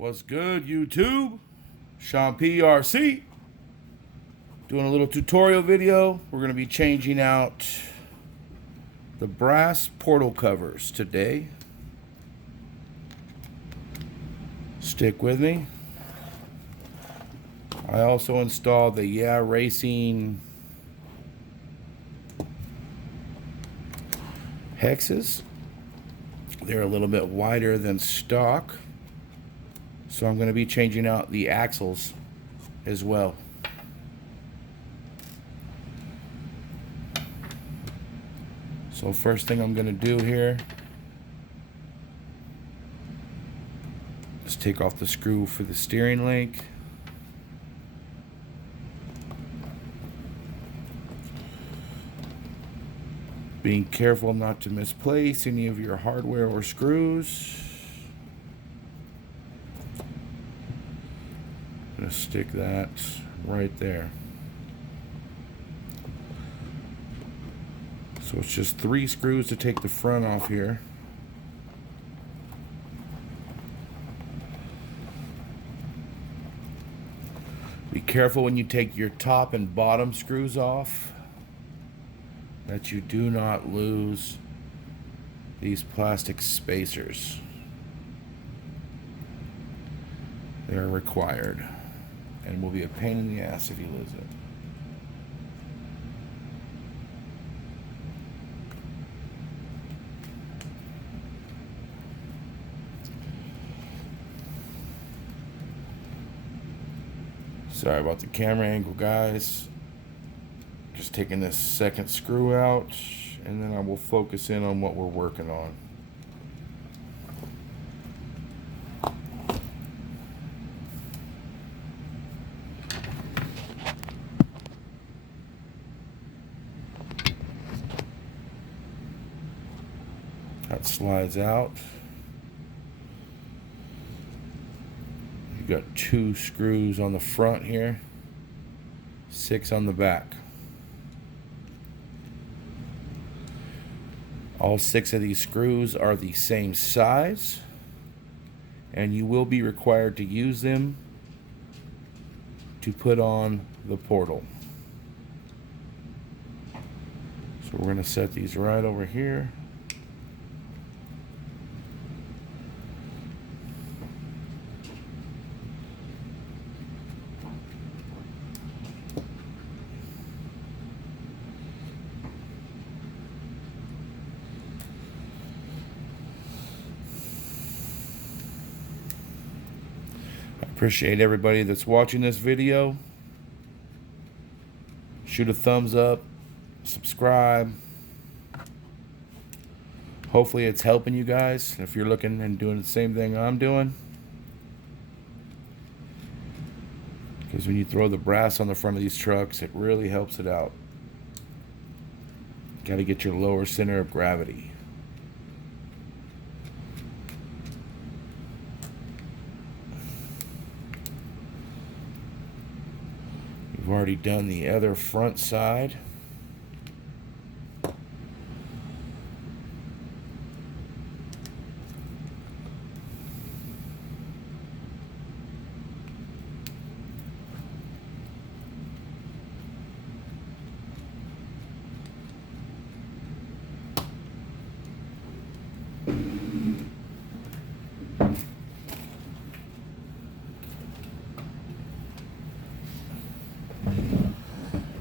What's good, YouTube? Sean PRC doing a little tutorial video. We're going to be changing out the brass portal covers today. Stick with me. I also installed the Yeah Racing hexes. They're a little bit wider than stock, so I'm going to be changing out the axles as well. So first thing I'm going to do here is take off the screw for the steering link. Being careful not to misplace any of your hardware or screws. I'm going to stick that right there. So it's just 3 screws to take the front off here. Be careful when you take your top and bottom screws off that you do not lose these plastic spacers. They're required and will be a pain in the ass if you lose it. Sorry about the camera angle, guys. Just taking this second screw out, and then I will focus in on what we're working on. That slides out. You've got 2 screws on the front here, 6 on the back. All 6 of these screws are the same size, and you will be required to use them to put on the portal. So we're going to set these right over here. Appreciate everybody that's watching this video. Shoot a thumbs up, subscribe. Hopefully it's helping you guys if you're looking and doing the same thing I'm doing. Because when you throw the brass on the front of these trucks, it really helps it out. Got to get your lower center of gravity. We've already done the other front side.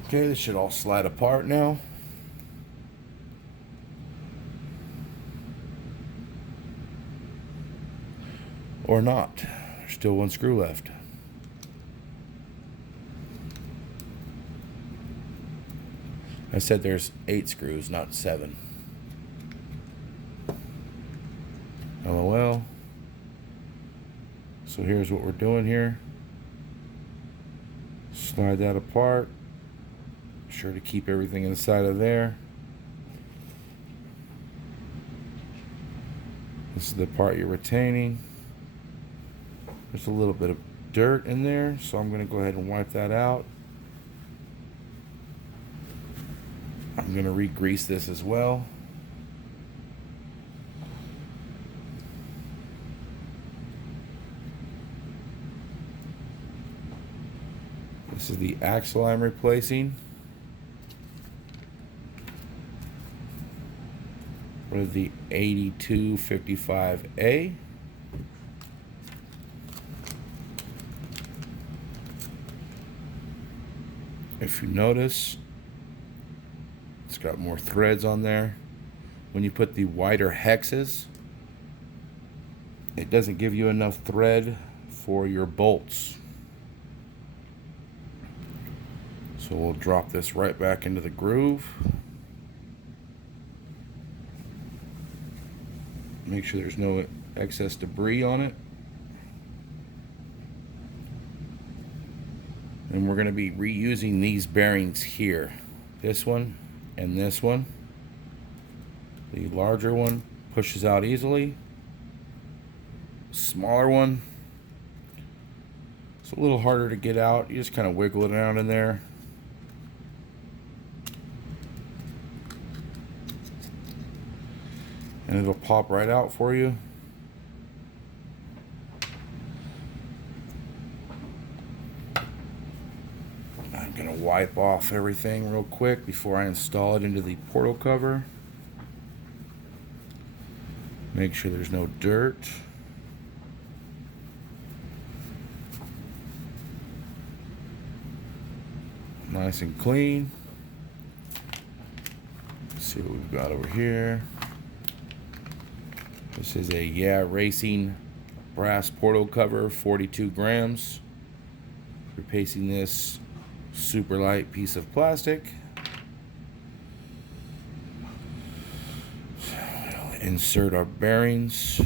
Okay, this should all slide apart now. Or not. There's still 1 screw left. I said there's 8 screws, not 7. LOL. So here's what we're doing here. Slide that apart. Sure to keep everything inside of there. This is the part you're retaining. There's a little bit of dirt in there, so I'm going to go ahead and wipe that out. I'm going to re-grease this as well. This is the axle I'm replacing. For the 8255A. If you notice, it's got more threads on there. When you put the wider hexes, it doesn't give you enough thread for your bolts. So we'll drop this right back into the groove. Make sure there's no excess debris on it. And we're going to be reusing these bearings here. This one and this one. The larger one pushes out easily. Smaller one, it's a little harder to get out. You just kind of wiggle it around in there. And it'll pop right out for you. I'm going to wipe off everything real quick before I install it into the portal cover. Make sure there's no dirt. Nice and clean. Let's see what we've got over here. This is a Yeah Racing brass portal cover, 42 grams. Replacing this super light piece of plastic. We'll insert our bearings.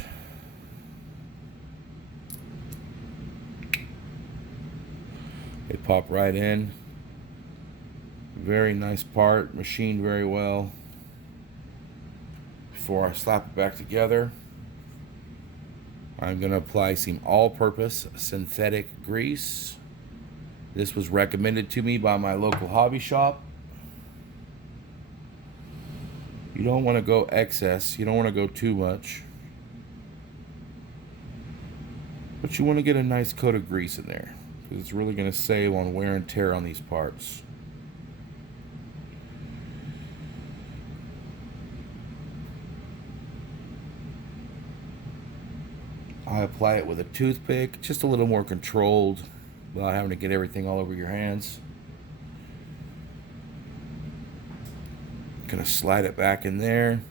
They pop right in. Very nice part, machined very well. Before I slap it back together, I'm going to apply some all-purpose synthetic grease. This was recommended to me by my local hobby shop. You don't want to go excess, you don't want to go too much, but you want to get a nice coat of grease in there, because it's really going to save on wear and tear on these parts. I apply it with a toothpick, just a little more controlled without having to get everything all over your hands. I'm going to slide it back in there.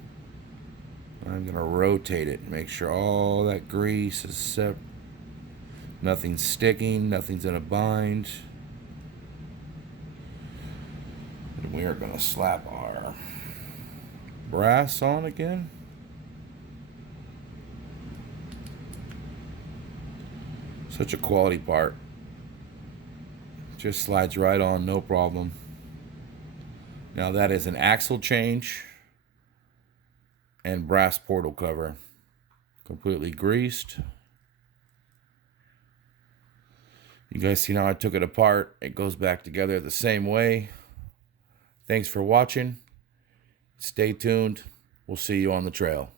I'm going to rotate it and make sure all that grease is set. Nothing's sticking, nothing's in a bind. And we are going to slap our brass on again. Such a quality part. Just slides right on, no problem. Now that is an axle change and brass portal cover. Completely greased. You guys see how I took it apart? It goes back together the same way. Thanks for watching. Stay tuned. We'll see you on the trail.